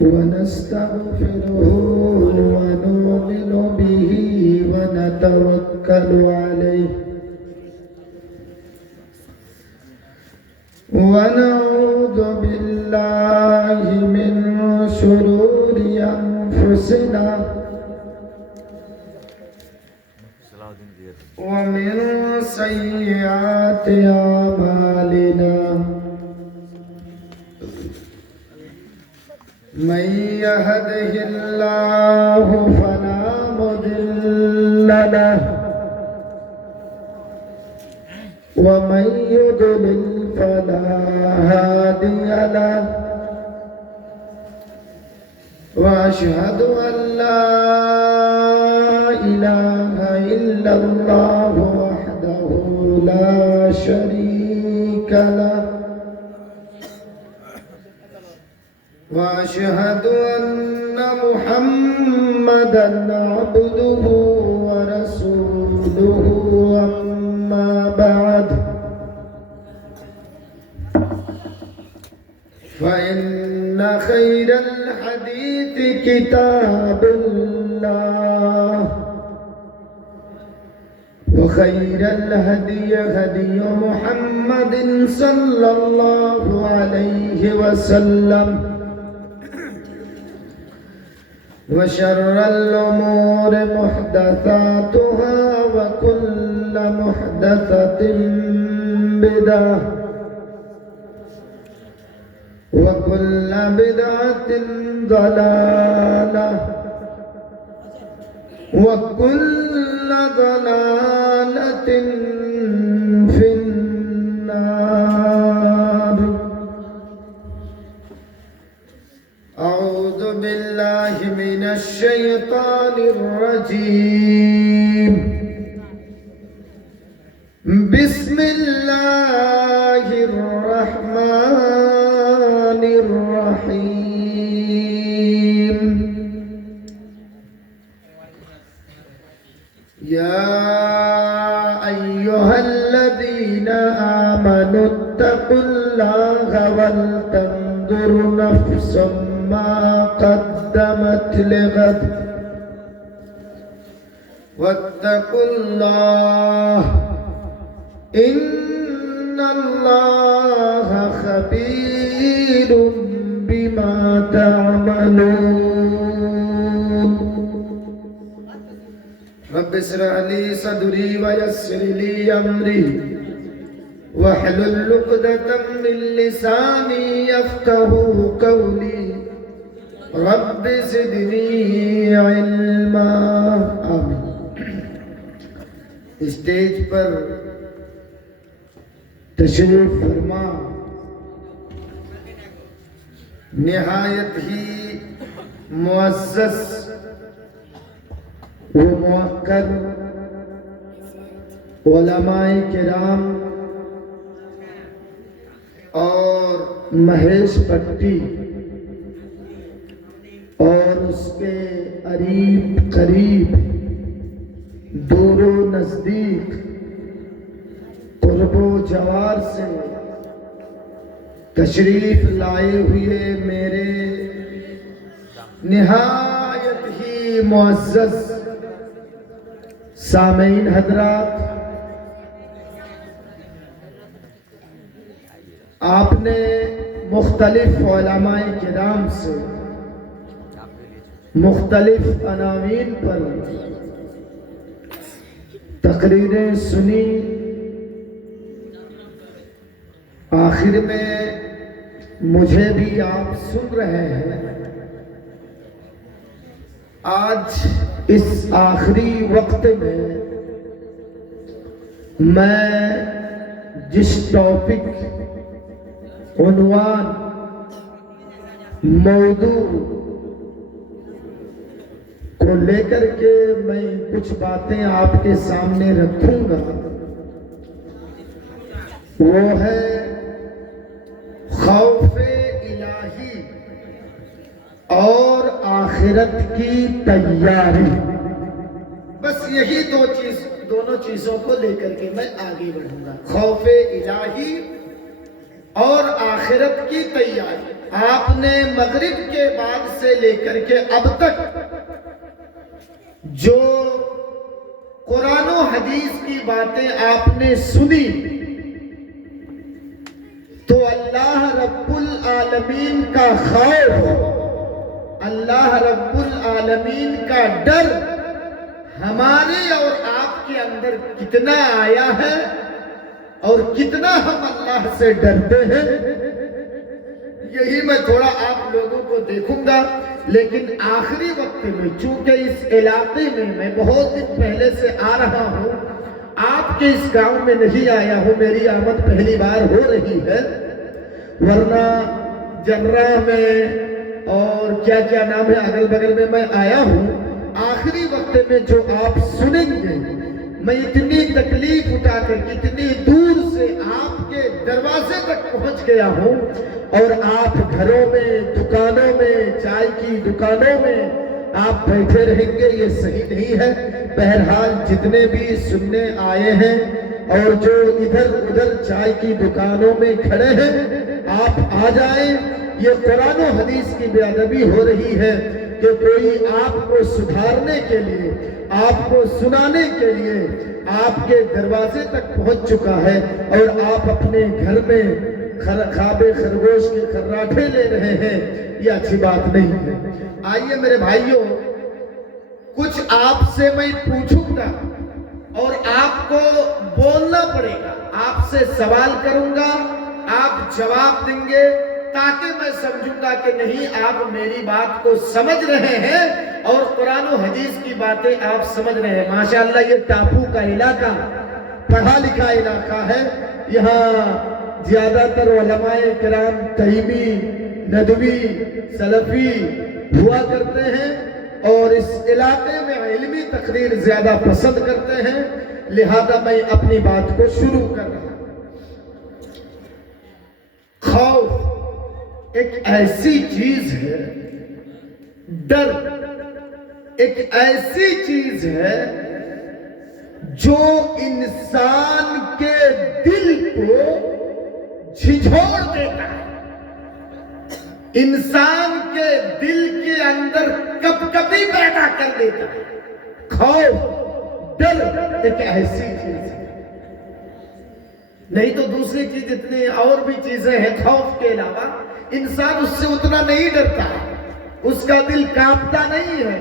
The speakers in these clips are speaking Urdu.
ونستغفره ونؤمن به ونتوكل عليه ونعوذ بالله من شرور أنفسنا ومن سيئات أعمالنا من يهده الله فلا مضل له ومن يضلل فلا هادي له وأشهد أن لا إله إلا الله وحده لا شريك له وأشهد أن محمدًا عبده ورسوله أما بعد فإن خير الحديث كتاب الله وخير الهدي هدي محمد صلى الله عليه وسلم وشر الأمور محدثاتها وكل محدثة بدعة وكل بدعة ضلالة وكل ضلالة في النار. أعوذ بالله من الشيطان الرجيم. بسم الله الرحمن الرحيم. يا أيها الذين آمنوا اتقوا الله ولتنظر نفس ما قدمت لغد واتقوا الله إن الله خبير بما تعملون. رب اشرح لي صدري ويسر لي أمري واحلل عقدة من لساني يفقهوا قولي رب زدني علما. آمین. اسٹیج پر تشریف فرما نہایت ہی معزز و موقر علماء کرام اور مہیش پٹی اور اس کے قریب قریب دور و نزدیک قرب و جوار سے تشریف لائے ہوئے میرے نہایت ہی معزز سامعین حضرات، آپ نے مختلف علماء کرام سے مختلف عناوین پر تقریریں سنی. آخر میں مجھے بھی آپ سن رہے ہیں. آج اس آخری وقت میں میں جس ٹاپک، عنوان، موضوع کو لے کر کے میں کچھ باتیں آپ کے سامنے رکھوں گا، وہ ہے خوف الہی اور آخرت کی تیاری. بس یہی دونوں چیزوں کو لے کر کے میں آگے بڑھوں گا. خوف الہی اور آخرت کی تیاری آپ نے مغرب کے بعد سے لے کر کے اب تک جو قرآن و حدیث کی باتیں آپ نے سنی تو اللہ رب العالمین کا خوف، اللہ رب العالمین کا ڈر ہمارے اور آپ کے اندر کتنا آیا ہے اور کتنا ہم اللہ سے ڈرتے ہیں، یہی میں تھوڑا آپ لوگوں کو دیکھوں گا۔ لیکن آخری وقت میں چونکہ اس علاقے میں بہت دن پہلے سے آ رہا ہوں، آپ کے اس گاؤں میں نہیں آیا ہوں، میری آمد پہلی بار ہو رہی ہے، ورنہ جنرا میں اور کیا کیا نام ہے اگل بگل میں آیا ہوں۔ آخری وقت میں جو آپ سنیں گے، میں اتنی تکلیف اٹھا کر اتنی دور سے آپ کے دروازے تک پہنچ گیا ہوں، اور آپ گھروں میں، دکانوں میں، چائے کی دکانوں میں آپ بیٹھے رہیں گے، یہ صحیح نہیں ہے۔ بہرحال جتنے بھی سننے آئے ہیں اور جو ادھر ادھر چائے کی دکانوں میں کھڑے ہیں، آپ آ جائیں۔ یہ قرآن و حدیث کی بے ادبی ہو رہی ہے کہ کوئی آپ کو سدھارنے کے لیے، آپ کو سنانے کے لیے آپ کے دروازے تک پہنچ چکا ہے، اور آپ اپنے گھر میں خواب خرگوش کے خراٹے لے رہے ہیں، یہ اچھی بات نہیں ہے۔ آئیے میرے بھائیوں، کچھ آپ سے میں پوچھوں گا اور آپ کو بولنا پڑے گا، آپ سے سوال کروں گا، آپ جواب دیں گے، تاکہ میں سمجھوں گا کہ نہیں آپ میری بات کو سمجھ رہے ہیں اور قرآن و حدیث کی باتیں آپ سمجھ رہے ہیں۔ ماشاءاللہ یہ ٹاپو کا علاقہ پڑھا لکھا علاقہ ہے، یہاں زیادہ تر علماء کرام تیمی، ندوی، سلفی ہوا کرتے ہیں، اور اس علاقے میں علمی تقریر زیادہ پسند کرتے ہیں، لہذا میں اپنی بات کو شروع کر رہا ہوں۔ خوف ایک ایسی چیز ہے، ڈر ایک ایسی چیز ہے جو انسان کے دل کو جھنجھوڑ دیتا ہے، انسان کے دل کے اندر کپکپی پیدا کر دیتا ہے۔ خوف، ڈر ایک ایسی چیز ہے، نہیں تو دوسری چیز اتنی اور بھی چیزیں ہیں، خوف کے علاوہ انسان اس سے اتنا نہیں ڈرتا ہے، اس کا دل کانپتا نہیں ہے،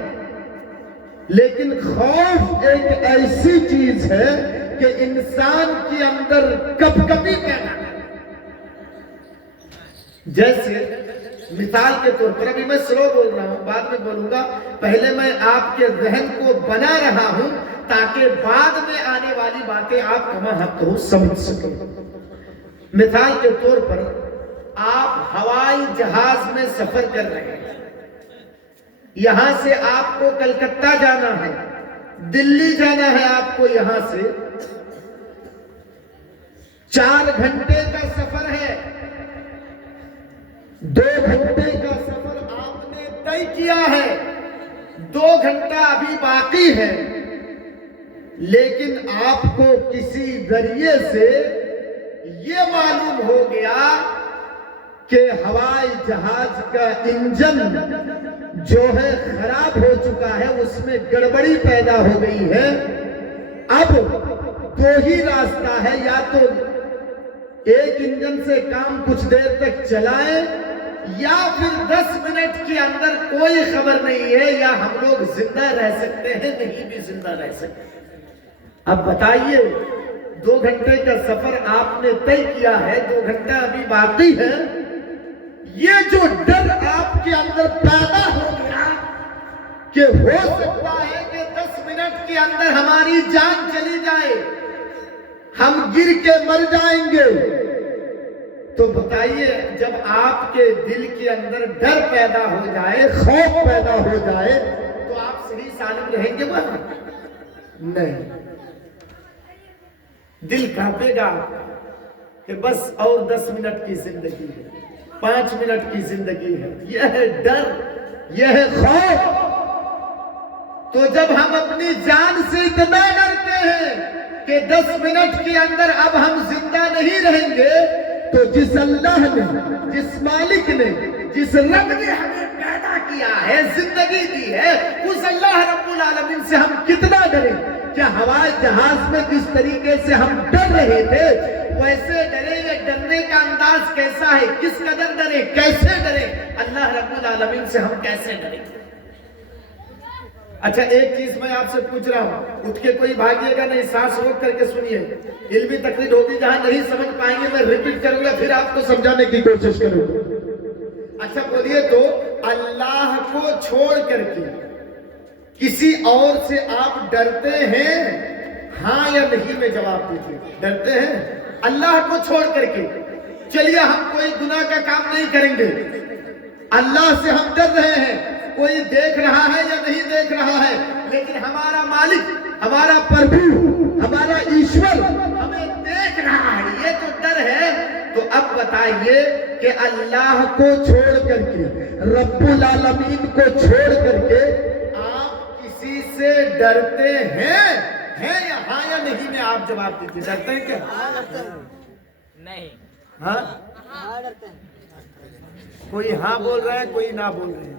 لیکن خوف ایک ایسی چیز ہے کہ انسان کے اندر کپکپی پیدا کرتا ہے۔ جیسے مثال کے طور پر، ابھی میں سلو بول رہا ہوں، بعد میں بولوں گا، پہلے میں آپ کے ذہن کو بنا رہا ہوں تاکہ بعد میں آنے والی باتیں آپ کما حق ہو سمجھ سکیں۔ مثال کے طور پر آپ ہوائی جہاز میں سفر کر رہے ہیں، یہاں سے آپ کو کلکتہ جانا ہے، دلی جانا ہے، آپ کو یہاں سے 4 گھنٹے کا سفر ہے، 2 گھنٹے کا سفر آپ نے طے کیا ہے، 2 گھنٹہ ابھی باقی ہے، لیکن آپ کو کسی ذریعے سے یہ معلوم ہو گیا کہ ہوائی جہاز کا انجن جو ہے خراب ہو چکا ہے، اس میں گڑبڑی پیدا ہو گئی ہے۔ اب 2 ہی راستہ ہے، یا تو ایک انجن سے کام کچھ دیر تک چلائیں، یا پھر 10 منٹ کے اندر کوئی خبر نہیں ہے، یا ہم لوگ زندہ رہ سکتے ہیں، نہیں بھی زندہ رہ سکتے۔ اب بتائیے، 2 گھنٹے کا سفر آپ نے طے کیا ہے، 2 گھنٹہ ابھی باقی ہے، یہ جو ڈر آپ کے اندر پیدا ہو گیا کہ ہو سکتا ہے کہ 10 منٹ کے اندر ہماری جان چلی جائے، ہم گر کے مر جائیں گے، تو بتائیے جب آپ کے دل کے اندر ڈر پیدا ہو جائے، خوف پیدا ہو جائے، تو آپ صحیح سالم رہیں گے وہاں؟ نہیں، دل کانپے گا کہ بس اور 10 منٹ کی زندگی ہے، 5 منٹ کی زندگی ہے، یہ ہے ڈر، یہ ہے خوف۔ تو جب ہم اپنی جان سے اتنا ڈرتے ہیں کہ 10 منٹ کے اندر اب ہم زندہ نہیں رہیں گے، تو جس اللہ نے، جس مالک نے، جس رب نے ہمیں پیدا کیا ہے، زندگی دی ہے، اس اللہ رب العالمین سے ہم کتنا ڈریں؟ کیا ہوائی جہاز میں جس طریقے سے ہم ڈر رہے تھے ویسے ڈریں؟ یہ ڈرنے کا انداز کیسا ہے؟ کس قدر ڈریں؟ کیسے ڈریں؟ اللہ رب العالمین سے ہم کیسے ڈریں؟ اچھا ایک چیز میں آپ سے پوچھ رہا ہوں، اٹھ کے کوئی بھاگیے گا نہیں، سانس روک کر کے سنیے، علمی تقریر ہوگی، جہاں نہیں سمجھ پائیں گے میں ریپیٹ کروں گا، پھر آپ کو سمجھانے کی کوشش کروں گا۔ اچھا بولیے تو اللہ کو چھوڑ کر کے کسی اور سے آپ ڈرتے ہیں؟ ہاں یا نہیں میں جواب دیجیے۔ ڈرتے ہیں اللہ کو چھوڑ کر کے؟ چلیے ہم کوئی گناہ کا کام نہیں کریں گے، اللہ سے ہم ڈر رہے ہیں، کوئی دیکھ رہا ہے یا نہیں دیکھ رہا ہے، لیکن ہمارا مالک، ہمارا پربھو، ہمارا ایشور ہمیں دیکھ رہا ہے، یہ تو ڈر ہے۔ تو اب بتائیے کہ اللہ کو چھوڑ کر کے، رب العالمین کو چھوڑ کر کے آپ کسی سے ڈرتے ہیں یا ہاں یا نہیں میں آپ جواب دیجیے۔ ڈرتے ہیں کیا؟ نہیں۔ ہاں کوئی ہاں بول رہا ہے، کوئی نہ بول رہے ہیں۔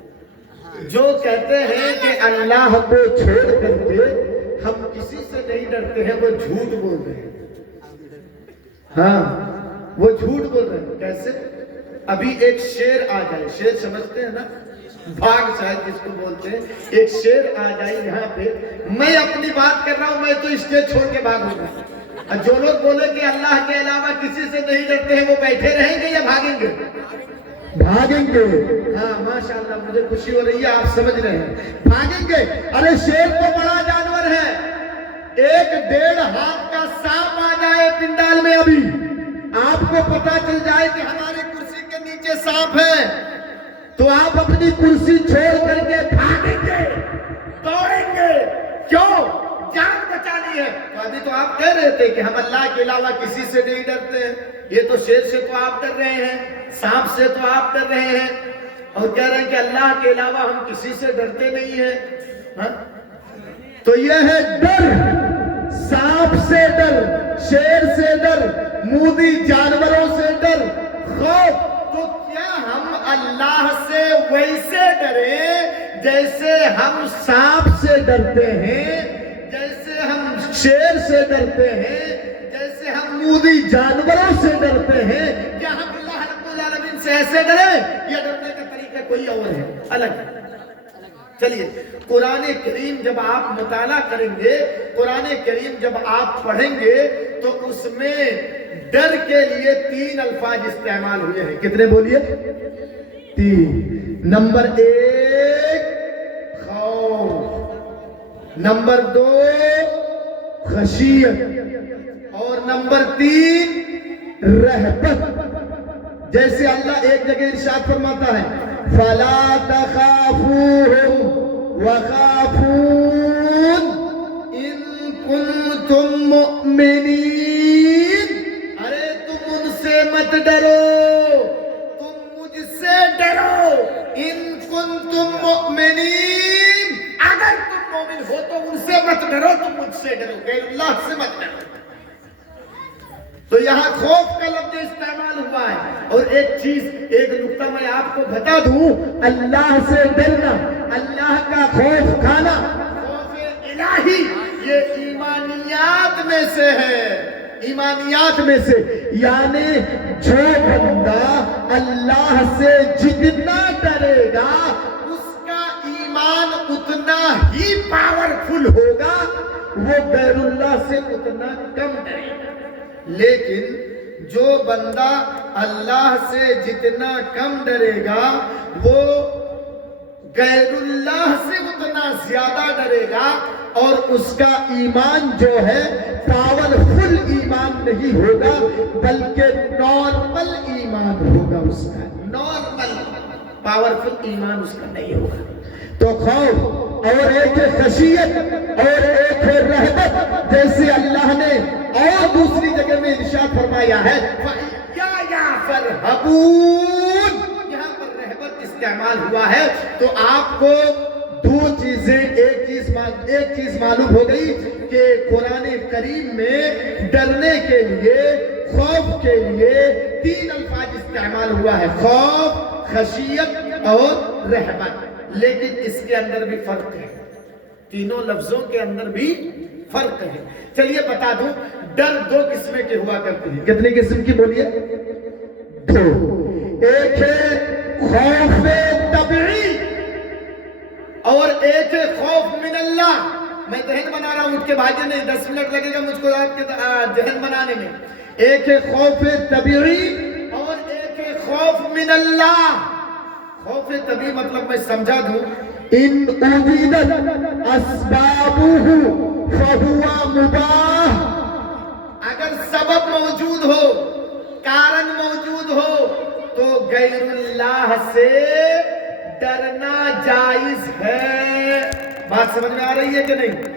جو کہتے ہیں کہ اللہ کو چھوڑ کر کے ہم کسی سے نہیں ڈرتے ہیں، وہ جھوٹ بول رہے ہیں۔ ہاں وہ جھوٹ بول رہے ہیں۔ کیسے؟ ابھی ایک شیر آ جائے، شیر سمجھتے ہیں نا، بھاگ شاید جس کو بولتے ہیں، ایک شیر آ جائے یہاں پہ، میں اپنی بات کر رہا ہوں، میں تو اسٹیج چھوڑ کے بھاگوں گا۔ جو لوگ بولے کہ اللہ کے علاوہ کسی سے نہیں ڈرتے ہیں، وہ بیٹھے رہیں گے یا بھاگیں گے؟ بھاگیں گے۔ ہاں ماشاءاللہ مجھے خوشی ہو رہی ہے، آپ سمجھ رہے ہیں، بھاگیں گے۔ ارے شیر تو بڑا جانور ہے، 1.5 ہاتھ کا سانپ آ جائے پنڈال میں، ابھی آپ کو پتا چل جائے کہ ہماری کرسی کے نیچے سانپ ہے، تو آپ اپنی کرسی چھوڑ کر کے بھاگیں گے، دوڑیں گے۔ کیوں؟ جان بچانی ہے۔ تو ابھی تو آپ کہہ رہے تھے کہ ہم اللہ کے علاوہ کسی سے نہیں ڈرتے ہیں، یہ تو شیر سے تو آپ ڈر رہے ہیں، سانپ سے تو آپ ڈر رہے ہیں، اور کہہ رہے ہیں کہ اللہ کے علاوہ ہم کسی سے ڈرتے نہیں ہیں۔ تو یہ ہے ڈر، سانپ سے ڈر، شیر سے ڈر، مودی جانوروں سے ڈر، خوف۔ تو کیا ہم اللہ سے ویسے ڈریں جیسے ہم سانپ سے ڈرتے ہیں، جیسے ہم شیر سے ڈرتے ہیں، جیسے ہم مودی جانوروں سے ڈرتے ہیں؟ کیا ہم اللہ رب العالمین سے ایسے ڈریں؟ یہ ڈرنے کا طریقہ کوئی اور ہے، الگ ہے۔ چلیے قرآن کریم جب آپ مطالعہ کریں گے، قرآن کریم جب آپ پڑھیں گے، تو اس میں ڈر کے لیے 3 الفاظ استعمال ہوئے ہیں۔ کتنے بولیے؟ 3۔ نمبر 1 خوف، نمبر 2 خشیت، اور نمبر 3 رہبت۔ جیسے اللہ ایک جگہ ارشاد فرماتا ہے فَلَا تَخَافُوهُمْ وَخَافُونَ إِن كُنتُم مُؤْمِنِينَ۔ ارے تم ان سے مت ڈرو، تم مجھ سے ڈرو۔ إِن كُنتُم مُؤْمِنِينَ، اگر تم مومن ہو تو ان سے مت ڈرو، تم مجھ سے ڈرو، غیر اللہ سے مت ڈرو۔ تو یہاں خوف کا لفظ استعمال ہوا ہے۔ اور ایک چیز، ایک نقطہ میں آپ کو بتا دوں، اللہ سے ڈرنا، اللہ کا خوف کھانا، خوف الہی، یہ ایمانیات میں سے ہے، ایمانیات میں سے۔ یعنی جو بندہ اللہ سے جتنا ڈرے گا اس کا ایمان اتنا ہی پاورفل ہوگا، وہ غیر اللہ سے اتنا کم ڈرے گا۔ لیکن جو بندہ اللہ سے جتنا کم ڈرے گا وہ غیر اللہ سے اتنا زیادہ ڈرے گا، اور اس کا ایمان جو ہے پاورفل ایمان نہیں ہوگا، بلکہ نارمل ایمان ہوگا اس کا، نارمل پاورفل ایمان اس کا نہیں ہوگا۔ تو خوف اور ایک ہے خشیت اور ایک ہے رہبت، جیسے اللہ نے اور دوسری جگہ میں ارشاد فرمایا ہے فَإِيَّايَ فَارْهَبُونَ، یہاں پر رہبت استعمال ہوا ہے۔ تو آپ کو 2 چیزیں، ایک چیز معلوم ہو گئی کہ قرآن کریم میں ڈرنے کے لیے خوف کے لیے 3 الفاظ استعمال ہوا ہے، خوف، خشیت اور رہبت، لیکن اس کے اندر بھی فرق ہے، تینوں لفظوں کے اندر بھی فرق ہے۔ چلیے بتا دوں، ڈر 2 قسمیں کے ہوا کرتے ہیں۔ کتنے قسم کی بولیے؟ 2۔ ایک ہے خوف طبعی اور ایک ہے خوف من اللہ۔ میں ذہن بنا رہا ہوں، اٹھ کے بھاگے نہیں، 10 منٹ لگے گا مجھ کو آپ کے ذہن بنانے میں۔ ایک ہے خوف طبعی اور ایک ہے خوف من اللہ۔ خوف طبعی مطلب میں سمجھا دوں، ان اوجدت اسبابہ فہو مباح، اگر سبب موجود ہو، کارن موجود ہو، تو غیر اللہ سے ڈرنا جائز ہے۔ بات سمجھ میں آ رہی ہے کہ نہیں؟